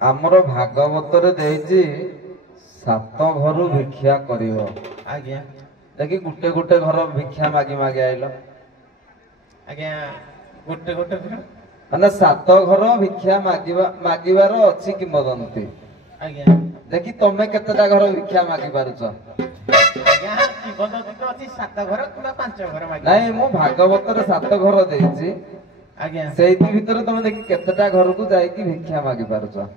आमर भागवत सात घर भिक्षा कर देखी गुटे गुटे घर भिक्षा मागी मागी आइल गोटे गोटे माने सात घर भिक्षा मागिबार अछि किंवदंती देखी तमे केतेटा घर भिक्षा मागी पारुछ किंवदंती तो अछि सात घर किबा पांच घर मागी नाही मु भागवत रे सात घर देछि ଆଜ୍ଞା ସେଇଥି ଭିତରେ ତମେ ଦେଖି କେତେଟା ଘରକୁ ଯାଇକି ଭିକ୍ଷା ମାଗି ପାରୁଛ।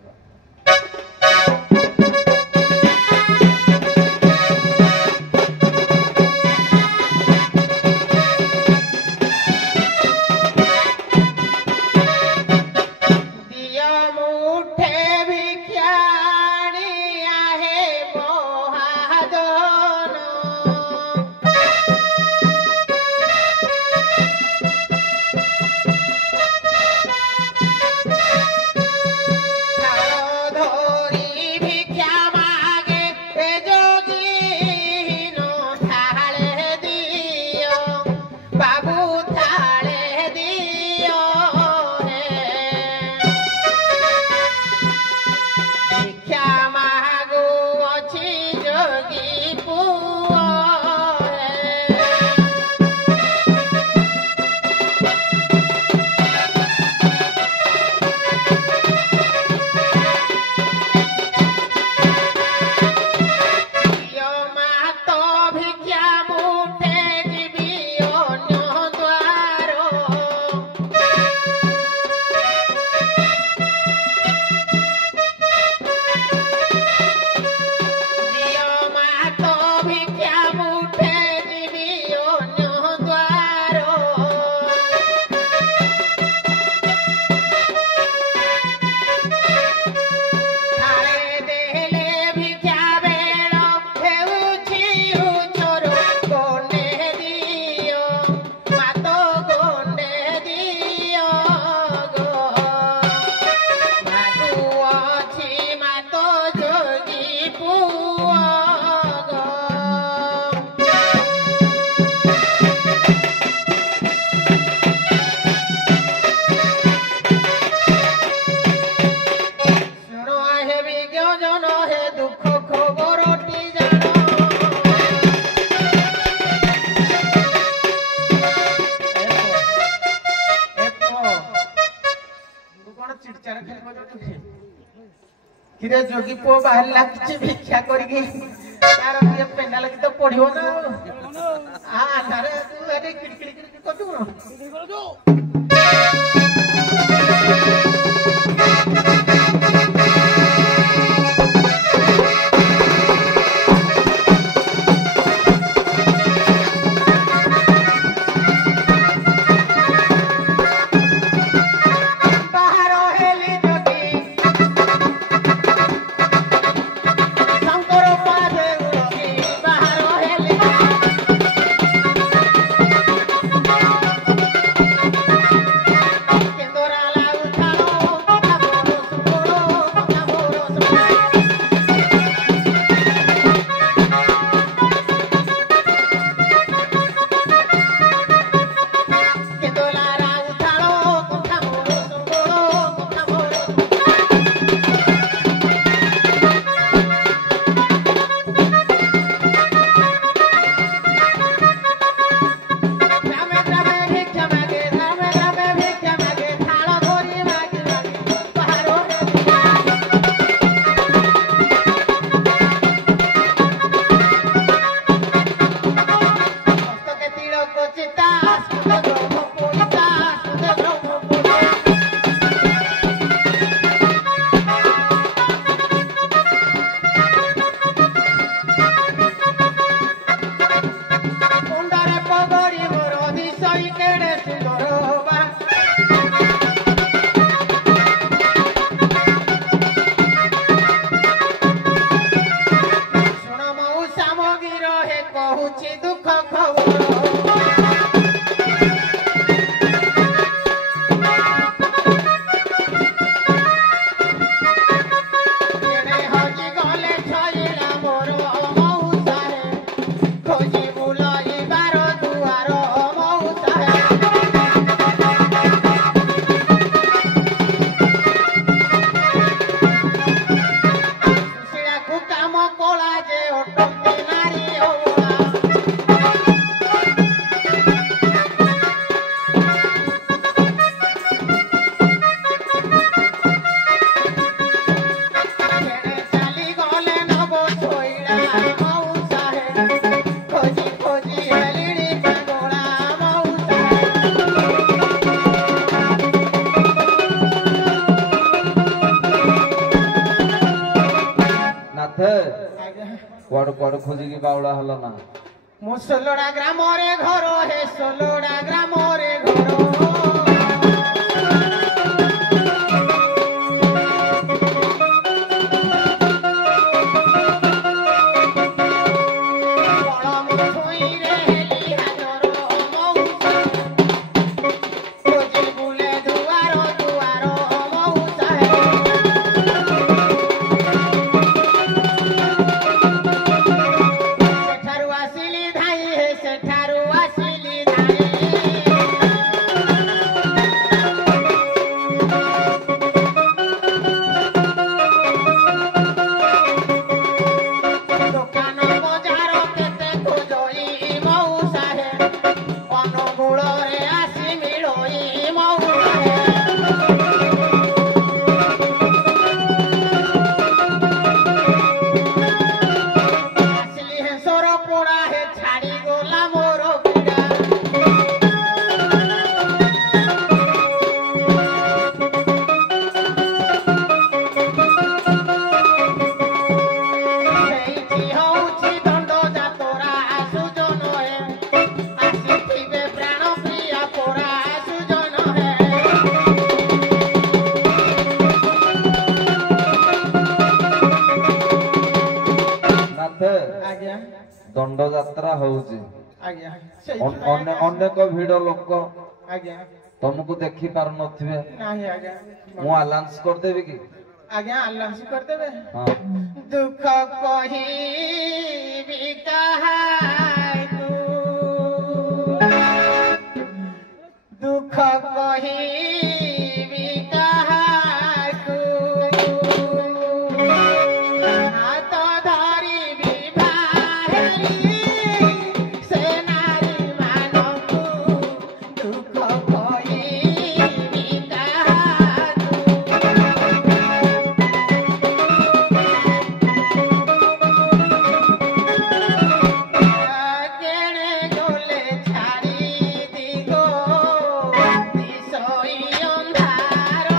किरे जोगी पो बाहर लाग भिक्षा करके तार ये पेंडा लगी तो पढ़ियो ना आ तारे तू अरे किड़किड़ी करतु କୁଆଡୁ କୁଆଡୁ ଖୋଜିକି ବାଉଳା ହେଲ ନା? ମୁଁ ସୋଲୋଡା ଗ୍ରାମରେ ଘର ହେ ସୋଲୋଡା ଗ୍ରାମରେ ଘର ଦଣ୍ଡ ଯାତ୍ରା ହଉଛି, ଅନେକ ଭିଡ ଲୋକ ତମକୁ ଦେଖି ପାରୁନଥିବେ, ମୁଁ ଆଲାଉନ୍ସ କରିଦେବି କି? ଆଜ୍ଞା ଆଲାଉନ୍ସ କରିଦେବେ। ହଁ। ଦୁଃଖ କହିବି କାହାକୁ, ଦୁଃଖ କହିବି କାହାକୁ, ହାତ ଧରିବି ବାହାରି ସେ ନାରୀ ମାନଙ୍କୁ, ଦୁଃଖ କହିବି କାହାକୁ। କେଣେ ଗଲେ ଛାଡ଼ି ଦିଗ ଦିଶୋଇ ଅନ୍ଧାର,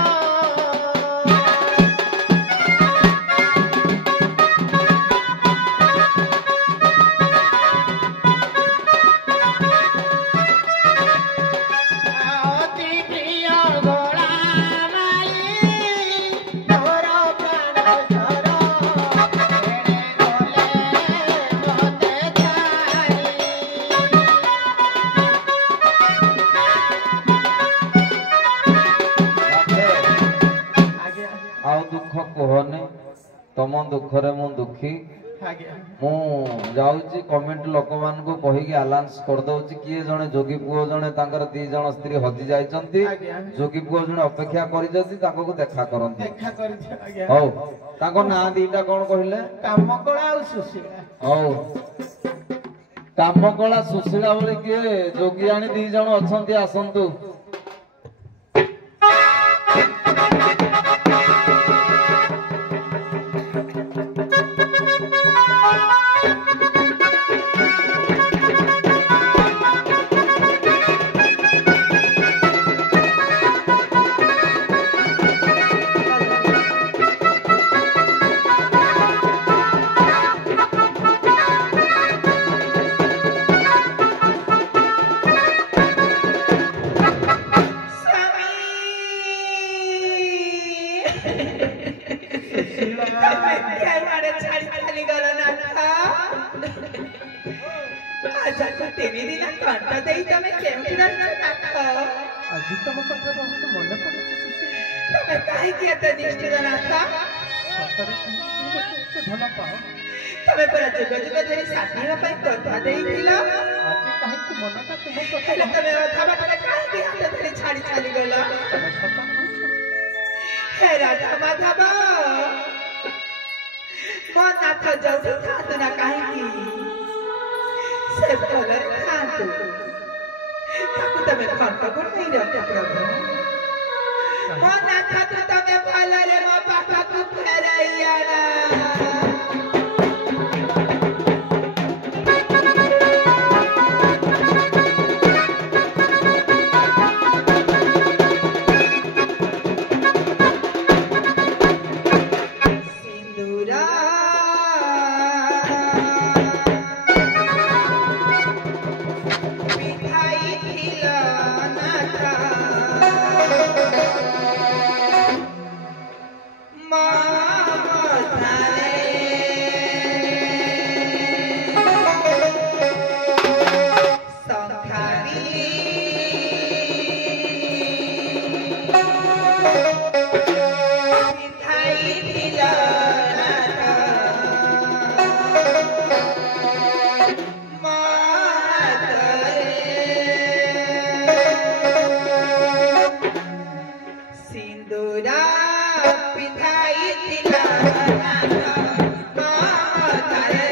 ଅତି ପ୍ରିୟ ଗଳା ମାଳି ତୋର ପ୍ରାଣ ଝର, କେଣେ ଗଲେ ମତେ ଛାଡ଼ି। ଆଜ୍ଞା ଆଉ ଦୁଃଖ କୁହନି, ତମ ଦୁଃଖରେ ମୁଁ ଦୁଃଖୀ। ଆଜ୍ଞା ମୁଁ ଯାଉଛି କମେଣ୍ଟ ଲୋକମାନଙ୍କୁ କହିକି ଆଲାଉନ୍ସ କରିଦଉଛି, କିଏ ଜଣେ ଯୋଗୀ ପୁଅ ଜଣେ ତାଙ୍କର 2 ଜଣ ସ୍ତ୍ରୀ ହଜି ଯାଇଛନ୍ତି, ଆଜ୍ଞା। ଯୋଗୀ ପୁଅ ଜଣେ ଅପେକ୍ଷା କରିଛନ୍ତି, ତାଙ୍କୁ ଦେଖା କରନ୍ତୁ। ଦେଖା କରିଛି। ଆଜ୍ଞା ହଉ, ତାଙ୍କ ନାଁ 2ଟା କଣ କହିଲେ? କାମକଳା ଆଉ ସୁଶୀଳା। ହଉ, କାମକଳା ସୁଶୀଳା ଭଳି କିଏ ଯୋଗିଆଣୀ 2 ଜଣ ଅଛନ୍ତି, ଆସନ୍ତୁ। ଆଜି ତମ କଥା ବହୁତ ମନେ ପଡୁଛି ସୁଶୀଳା। ତମେ କାହିଁକି ଏତେ ନିଷ୍ଠୁର ନାଥ? ସତରେ କାହିଁକି ମୋତେ ଏତେ ଭଲ ପାଅ? ତମେ ପରା ଯୁଗ ଯୁଗ ଧରି ସାଥି ହେବା ପାଇଁ କଥା ଦେଇଥିଲ। ଆଜି କାହିଁକି ମନଟା ତୁମ ପ୍ରତି ହେଲେ ତମେ ଅଧା ବାଟରେ କାହିଁକି ହାତ ଧରି ଛାଡି ଚାଲିଗଲ? ତମେ ସତ କହୁଛ? ହେ ରାଧା ମାଧବ, ମୋ ନାଥ ଯୋଉଠି ଥାଆନ୍ତୁ ନା କାହିଁକି, ସେ ଭଲରେ ଥାଆନ୍ତୁ। ତାକୁ ତମେ ଖଟ ଘୋଡ଼ାଇ ରଖ ପ୍ରଭୁ। ମୋ ନାଥକୁ ତମେ ଭଲରେ ମୋ ପାଖକୁ ଫେରାଇ ଆଣ। ସିନ୍ଦୁର सिंदूरा पिंधाई दिला माथारे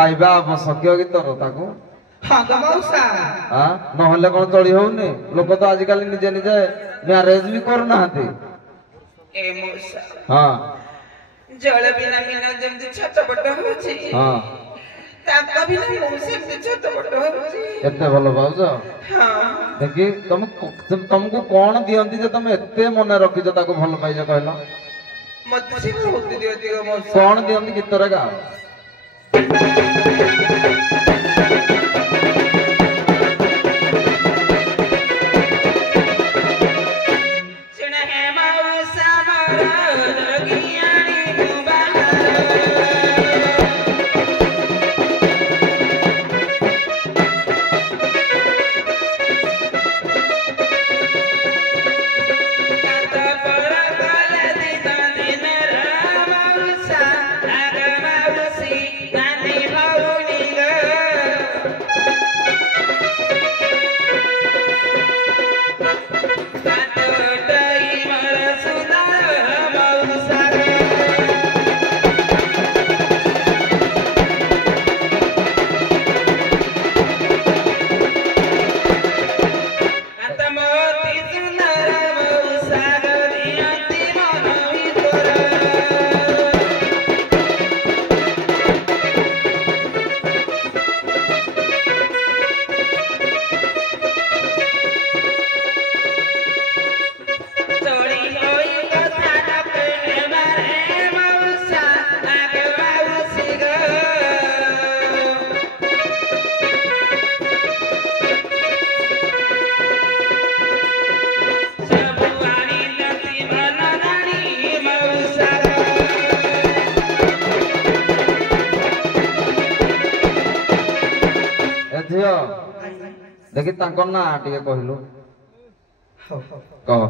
ପାଇବା ଆବଶ୍ୟକ କି ତୋର ତାକୁ ହଁ ଗ ମଉସା ନହେଲେ କଣ ଚଳି ହଉନି ଲୋକ ତ ଆଜିକାଲି ନିଜେ ନିଜେ ମ୍ୟାରେଜ ବି କରୁନାହାନ୍ତି ଏ ମଉସା ହଁ ଜଳ ବିନା ବିନା ଯେମିତି ଛଟପଟ ହଉଛି ହଁ ତାଙ୍କ ବିନା ମୁଁ ସେମିତି ଛଟପଟ ହଉଛି ଏତେ ଭଲ ପାଉଛ ହଁ ଦେଖି ତମକୁ କଣ ଦିଅନ୍ତି ଯେ ତମେ ଏତେ ମନେ ରଖିଛ ତାକୁ ଭଲ ପାଇଛ କହିଲ ମତେ ସେ ବହୁତ ଦିଅନ୍ତି ଗ ମଉସା କଣ ଦିଅନ୍ତି ଗୀତରେ ଗାଅ ଝିଅ ଦେଖି ତାଙ୍କ ନାଁ ଟିକେ କହିଲୁ କହ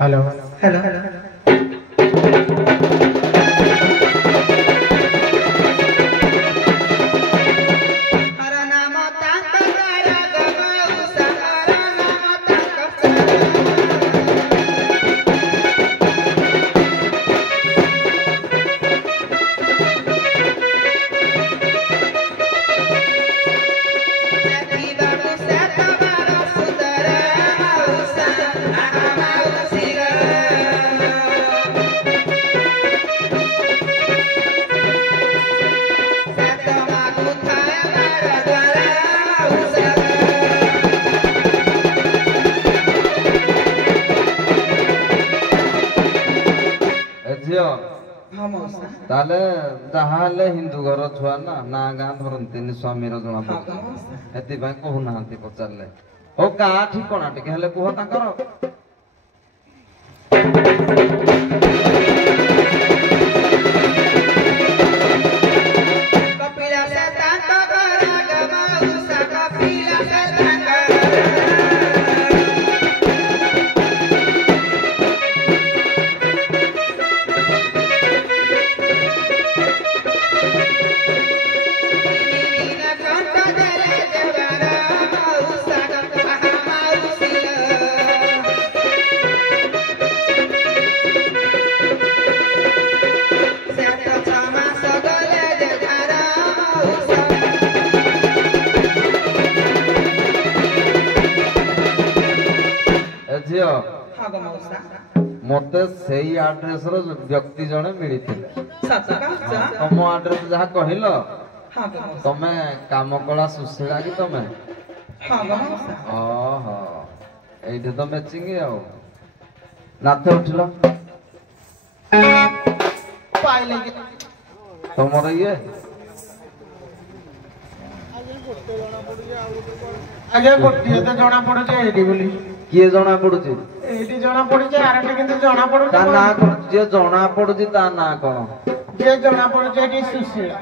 हेलो हेलो ताले जहाले हिंदू घर छुआ ना ना गाँ धरती स्वामी जना पड़े कहू ना पचारे हो गाँ ठिकना टे कह तांकर मते सेई एड्रेस रो व्यक्ति जने मिली थे तुम एड्रेस जहा कहिल तमे काम कला सुशीला कि तमे ओहो एइठे तो मैचिंग आउ नाथे उठिलो ପାଇଲେ କି ତମର ଇଏ ଆଜ୍ଞା ଗୋଟିଏ ତ ଜଣା ପଡୁଛି ଏଇଠି ବୋଲି କିଏ ଜଣା ପଡୁଛି ଏଇଠି ଜଣା ପଡୁଛି ଆରଟି କିନ୍ତୁ ଜଣା ତା ପଡୁଛି ନାଁ କଣ ଯିଏ ଜଣା ପଡୁଛି ତା ନାଁ କଣ ଯିଏ ଜଣା ପଡୁଛି ଏଠି ସୁଶୀଳା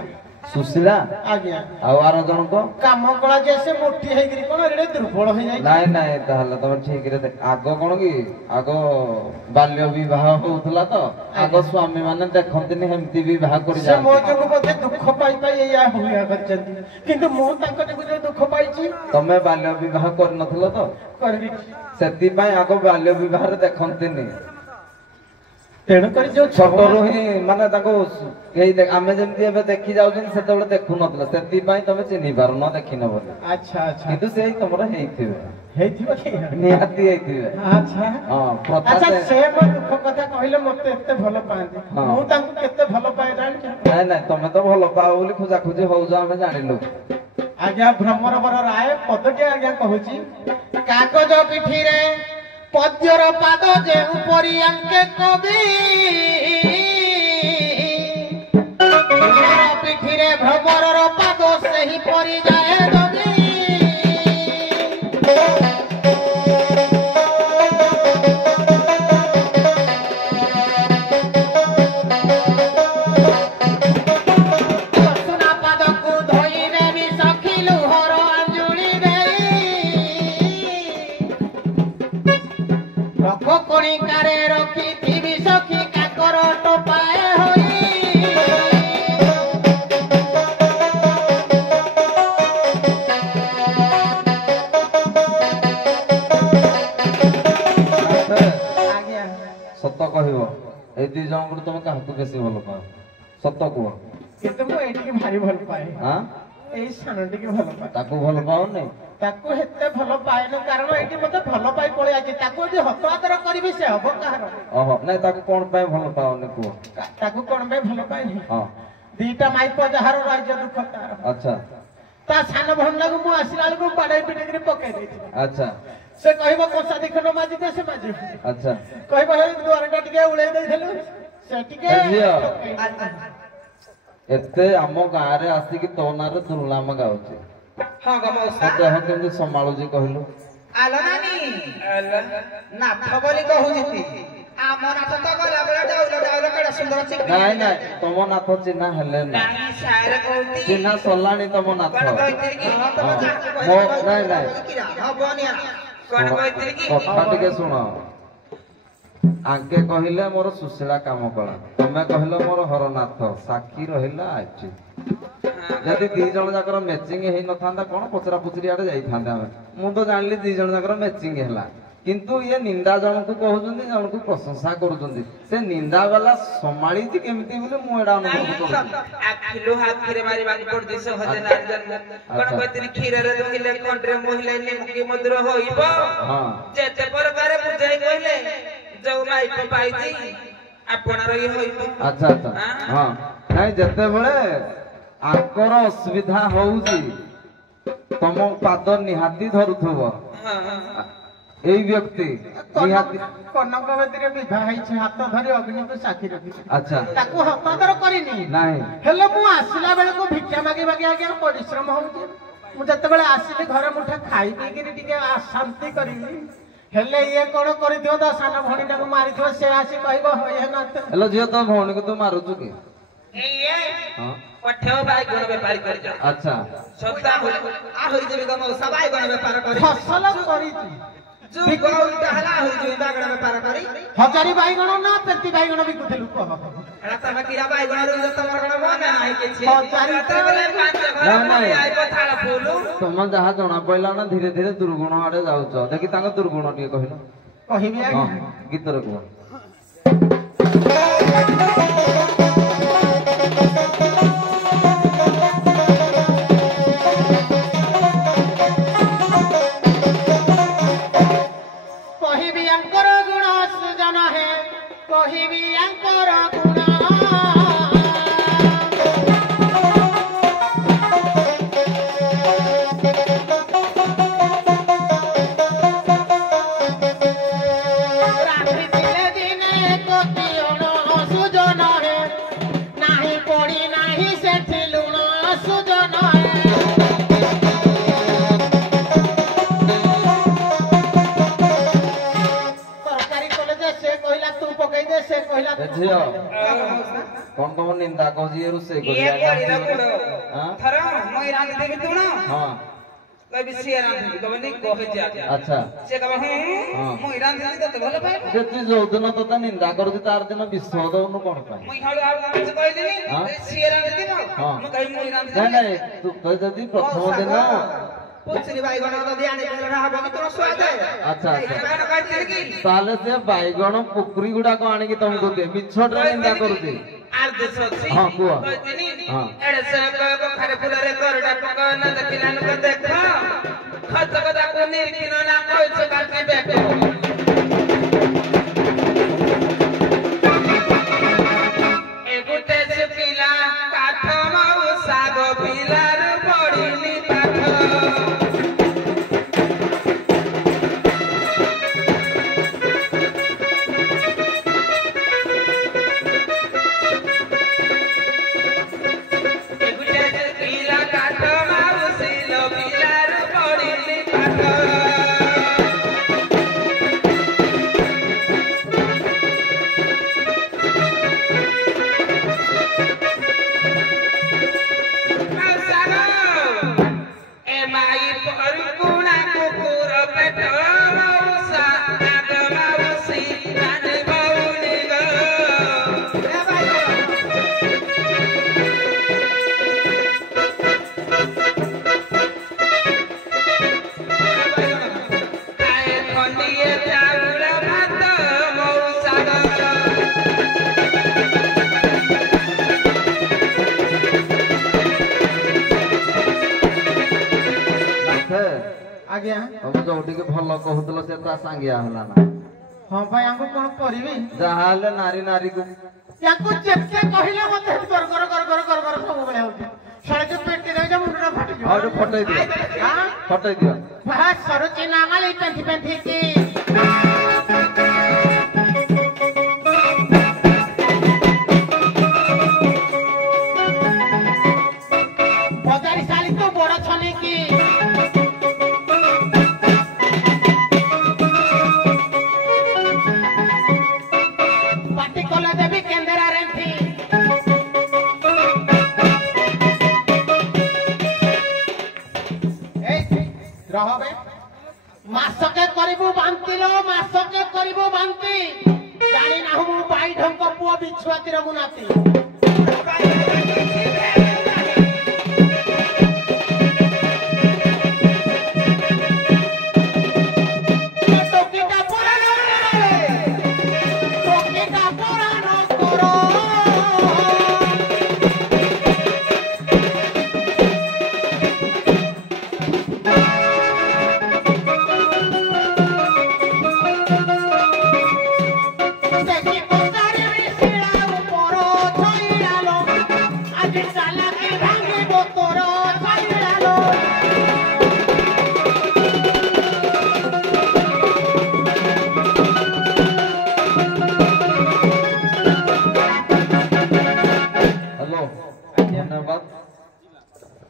ସୁଶୀଳା ଆଜ୍ଞା ଆଉ ଆର ଜଣକ କାମ କଳା ଯେ ସେ ମୋଟି ହେଇକିରି କଣ ଏଡେ ଦୁର୍ବଳ ହେଇଯାଇଛି ନାଇଁ ନାଇଁ ତାହେଲେ ତମେ ଠିକରେ ଆଗ କଣ କି ଆଗ ବାଲ୍ୟ ବିବାହ ହଉଥିଲା ତ ଆଗ ସ୍ୱାମୀ ମାନେ ଦେଖନ୍ତିନି ସେମିତି ବିବାହ କରି ସେ ମୋ ଯୋଗୁ ବୋଧେ ଦୁଃଖ ପାଇ ପାଇ ଏଇଆ ହୁଆ କରିଛନ୍ତି କିନ୍ତୁ ମୁଁ ତାଙ୍କ ଯୋଗୁ ଯୋଉ ଦୁଃଖ ପାଇଛି ତମେ ବାଲ୍ୟ ବିବାହ କରିନଥିଲ ତ କରିବି ସେଥିପାଇଁ ଆଗ ବାଲ୍ୟ ବିବାହରେ ଦେଖନ୍ତିନି ତେଣୁକରି ଯୋଉ ଛୋଟରୁ ହିଁ ମାନେ ତାଙ୍କୁ ଆମେ ଯେମିତି ଏବେ ଦେଖି ଯାଉଛନ୍ତି ସେତେବେଳେ ଦେଖୁନଥିଲା ସେଥିପାଇଁ ତମେ ଚିହ୍ନି ପାରୁନ ଦେଖିନ ବୋଲି ଆଚ୍ଛା ଆଚ୍ଛା କିନ୍ତୁ ସେଇ ତମର ହେଇଥିବେ ହେଇଥିବ କି ନିହାତି ହେଇଥିବେ ଆଚ୍ଛା ହଁ ପ୍ରଥା ଆଚ୍ଛା ସେ- ସେ ମୋ ଦୁଃଖ କଥା କହିଲେ ମତେ ଏତେ ଭଲ ପାଆନ୍ତି ହଁ। ମୁଁ ତାଙ୍କୁ କେତେ ଭଲ ପାଏ ଜାଣିଛ ନାଇଁ ନାଇଁ ତମେ ତ ଭଲ ପାଅ ବୋଲି ଖୋଜାଖୋଜି ହଉଛ ଆମେ ଜାଣିଲୁ ଆଜ୍ଞା ଭ୍ରମରବର ରାୟ ପଦଟି ଆଜ୍ଞା କହୁଛି କାଗଜ ପିଠିରେ ପଦ୍ୟର ପାଦ ଯେଉଁ ପରି ଆଙ୍କେ କବି ଫୁଲର ପିଠିରେ ଭ୍ରମରର ପାଦ ସେହି ପରି ଯାଏ ଦବି ସୁନା ପାଦକୁ ଧୋଇରେ ବି ସଖୀ ଲୁହର ଆଞ୍ଜୁଳି ଦେଇ ରଖ କଣିକାରେ ରଖିଥିବି ସଖୀ କାକର ଟୋପାଏ ହୋଇ ଆଜ୍ଞା ସତ କହିବ ଏଇ ଦି ଜଣଙ୍କରୁ ତମେ କାହାକୁ ବେଶୀ ଭଲ ପାଅ ସତ କୁହ କିନ୍ତୁ ମୁଁ ଏଇଠିକି ଭାରି ଭଲ ପାଏ ହଁ ଏଇ ସାନଟିକି ଭଲ ପାଏ ତାକୁ ଭଲ ପାଉନି ତାକୁ ଏତେ ଭଲ ପାଏନି କାରଣ ଏଇଠି ମତେ ଭଲ ପାଇ ପଳେଇ ଆସି ତାକୁ ଯଦି ହତ ଆଦର କରିବି ସେ ହବ କାହାର ଓହୋ ନାଇଁ ତାକୁ କଣ ପାଇଁ ଭଲ ପାଉନି କୁହ ତାକୁ କଣ ପାଇଁ ଭଲ ପାଏନି ହଁ ଦିଟା ମାଇପ ଯାହାର ରାଜ୍ୟ ଦୁଃଖ ତାର ଆଚ୍ଛା ତା ସାନ ଭଣ୍ଡାକୁ ମୁଁ ଆସିଲା ବେଳକୁ ବାଡେଇ ପିଟେଇକିରି ପକେଇ ଦେଇଥିଲି ଆଚ୍ଛା ସେ କହିବ କଷା ଦିଖଣ୍ଡ ମାଜିଦେ ସେ ମାଜିବ ଆଚ୍ଛା କହିବ ହେଇ ଦୁଆରଟା ଟିକେ ଉଳେଇ ଦେଇଥିଲୁ ସେ ଟିକେ ଏ ଝିଅ। ପକେଇ- ଏତେ ଆମ ଗାଁରେ ଆସିକି ତୋ ନାଁରେ ଦୁର୍ନାମ ଗାଉଛି ହଁ ତୋ ଗମଉସା ଦେହ କେମିତି ସମ୍ଭାଳୁଛି କହିଲୁ ଆଲୋ ନାନୀ ନାଥ ବୋଲି କହୁଛନ୍ତି ଆମ ନାଥ ତ ଗଲାବେଳେ ଡାଉଲ ଡାଉଲ କେଡେ ସୁନ୍ଦର ଚିକି ନାଇଁ ନାଇଁ ତମ ନାଥ ଚିହ୍ନା ହେଲେ ନା ନାଇଁ ସାରେ କହୁଛି ଚିହ୍ନା ସରିଲାଣି ତମ ନାଥ କଣ କହିଥିଲି କି ହଁ ତମ ହଁ। ଯାହାକୁ ମୋ- କହିଲେ ନାଇଁ, ନାଇଁ। ହବନି କଣ କହିଥିଲି କି କଥା ଟିକେ ଶୁଣ ଆଙ୍କେ କହିଲେ ମୋର ସୁଶୀଳା କାମ କଳା ତମେ କହିଲ ମୋର ହରନାଥ ସାକ୍ଷୀ ରହିଲା ଆଜି ଯଦି ଦି ଜଣ ଯାକର ମ୍ୟାଚିଂ ହେଇନଥାନ୍ତା କଣ ପଚରା ପୁଚୁରି ଆଡେ ଯାଇଥାନ୍ତେ ଆମେ ମୁଁ ତ ଜାଣିଲି ଦି ଜଣ ଯାକର ମ୍ୟାଚିଂ ହେଲା କିନ୍ତୁ ଇଏ ନିନ୍ଦା ଜଣକୁ କହୁଛନ୍ତି ଜଣକୁ ପ୍ରଶଂସା କରୁଛନ୍ତି ସେ ନିନ୍ଦା ବାଲା ସମ୍ଭାଳିଛି କେମିତି ବୋଲି ମୁଁ ଏଇଟା ଅନୁଭବ କରୁଛି ଆଖିଲୁ ହାତରେ ମାରିବାକୁ ପଡୁଛି ସହଜେ ନାରୀ ଜନ୍ମ କଣ କହିଥିଲି କ୍ଷୀରରେ ରହିଲେ ଖଣ୍ଡରେ ମହିଲେ ନିମକି ମଧୁର ହୋଇବ ହଁ ଯେତେ ପ୍ରକାର ବୁଝାଇ କହିଲେ ଯୋଉ ମାଇପ ପାଇଛି ଆପଣାର ଇଏ ହୋଇବ ଆଚ୍ଛା ଆଚ୍ଛା ହଁ ନାଇଁ ଯେତେବେଳେ ଆଙ୍କର ଅସୁବିଧା ହଉଛି ତମ ପାଦ ନିହାତି ଧରୁଥିବ ଏଇ ବ୍ୟକ୍ତି ନିହାତି କନକ ବେଦୀରେ ବିବାହ ହେଇଛି ହାତ ଧରି ଅଗ୍ନିକୁ ସାକ୍ଷୀ ରଖିଛି ଆଚ୍ଛା ତାକୁ ହତ ଆଦର କରିନି ନାହିଁ ହେଲେ ମୁଁ ଆସିଲା ବେଳକୁ ଭିକ୍ଷା ମାଗି ମାଗି ଆଜ୍ଞା ପରିଶ୍ରମ ହଉଛି ମୁଁ ଯେତେବେଳେ ଆସିଲି ଘରେ ମୁଠା ଖାଇ ପିଇକିରି ଟିକେ ଶାନ୍ତି କରିବି ହେଲେ ଇଏ କଣ କରିଥିବ ତା ସାନ ଭଉଣୀଟାକୁ ମାରିଥିବ ସେ ଆସି କହିବ ହଇ ନାଥ ହେଲୋ ଝିଅ ତୋ ଭଉଣୀକୁ ତୁ ମାରୁଛୁ କି ହଁ ପଠେଅ ବାଇଗଣ ବେପାରୀ କରିଛ ଆଚ୍ଛା ସଦା ଆହୁରି ଯେବେ ଗମଉସା ବାଇଗଣ ବେପାର କରି ଫସଲ କରିଛି ଯୁଗ ଉଲ୍ଟା ହେଲା ଆହୁରି ଯେବେ ବାଇଗଣ ବେପାର କରି ହଜାରି ବାଇଗଣ ନା ପେଟି ବାଇଗଣ ବିକୁଥିଲୁ କହ ଏଟା ତମେ କିରା ବାଇଗଣ ରୁଇଛ ତମର କଣ ମନେ ନାହିଁ କିଛି ହଜାରି ଯେତେବେଳେ ପାଞ୍ଚ ଘର ନାଇଁ, ନାଇଁ। ପଡି ଆଇବ ଥାଳ ଫୁଲ ତମେ ଯାହା ଜଣା ପଇଲା ନା ଧୀରେ ଧୀରେ ଦୁର୍ଗୁଣ ଆଡେ ଯାଉଛ ଦେଖି ତାଙ୍କ ଦୁର୍ଗୁଣ ଟିକେ କହିଲ କହିବି ହଁ ଆଜ୍ଞା ଗୀତରେ କୁହ କହିବି ଆଙ୍କର ଗୁଣ ସୃଜନ ହେ କହିବି ଆଙ୍କର ଗୁଣ ରାତ୍ରି ଦିନେ ଦିନେ କତି ଅଣ ଝିଅ କଣ ତମ ନିନ୍ଦା କହୁଛି ଏ ରୋଷେଇ ଇଏ କରିଲା କରିବା କୋଡ ଥର ମୁଁ ରାନ୍ଧି ଦେବି ତୁଣ ହଁ କହିବି ସିଏ ରାନ୍ଧିବି କହିବି କହେ ଯା ଆଚ୍ଛା ସେ କହିବ ମୁଁ ରାନ୍ଧିବି ତତେ ଭଲ ପାଇବ ଯେ ତୁ ଯୋଉଦିନ ତତେ ନିନ୍ଦା କରୁଛି ତାର ଦିନ ବିଷ ଦଉନୁ କଣ ପାଇଁ ମୁଁ ହାଳୁ ଆଉ କିଛି କହିଲିନି ସିଏ ରାନ୍ଧିବ ମୁଁ କହିବି ମୁଁ ରାନ୍ଧିବି ନାଇଁ ନାଇଁ ତୁ କହି ଯଦି ପ୍ରଥମ ଦିନ ପୁଚିରି ବାଇଗଣ ଯଦି ଆଣିଦେଲେ ହବ କି ତୋର ସ୍ୱାଦ ଆଚ୍ଛା ଆଚ୍ଛା ତାହେଲେ ସେ ବାଇଗଣ ପୋଖରୀ ଗୁଡାକ ଆଣିକି ତମକୁ ଦିଏ ମିଛଟାରେ ନିନ୍ଦା କରୁଛି ହଁ କୁହ ହଁ ଏଡେ ସେ କଖାରେ ଫୁଲରେ କରଡା ପକ ନା ଦେଖିଲାନୁ ଦେଖ ଖତ କଥା କୋନି କିନ ନା କହିଛ କାଟି ବେକ ଏ ଗୁଟେ ସେ ପିଲା କାଠ ମାଉ ଶାଗ ପିଲାର ପଡିନି କାଠ ଆଜ୍ଞା ତମେ ଯୋଉଠିକି ଭଲ କହୁଥିଲ ସେ ତା ସାଙ୍ଗିଆ ହେଲା ନା ହଁ ଭାଇ ଆଙ୍କୁ କଣ କରିବି ଯାହା ହେଲେ ନାରୀ ନାରୀକୁ ୟାଙ୍କୁ ଯେତେ କହିଲେ ମତେ ଗର ସବୁବେଳେ ହଉଛି ଶଳା ପେଟି ରହିଛ ମୁଣ୍ଡଟା ଫାଟିଯିବ ଆଉ ଫଟେଇ ଦିଅ ଫଟେଇ ଦିଅ ଭାଇ ସରୁଚି ନା ମାଲି ପେଣ୍ଠି ପେଣ୍ଠିକି ପଚାରି ସାରି ତ ବଡ ଛନେଇକି ମାସକେ କରିବୁ ବାନ୍ତି ଲୋ ମାସକେ କରିବୁ ବାନ୍ତି ଜାଣି ନାହୁଁ ମୁଁ ବାଇ ଢଙ୍କ ପୁଅ ବିଛୁଆତିର ମୁଁ ନାତି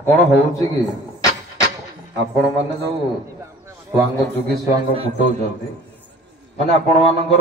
କଣ ହଉଛି କି ଆପଣ ମାନେ ଯୋଉ ଛୁଆଙ୍କ ଯୁଗୀ ଛୁଆଙ୍କ ଫୁଟଉଛନ୍ତି ମାନେ ଆପଣ ମାନଙ୍କର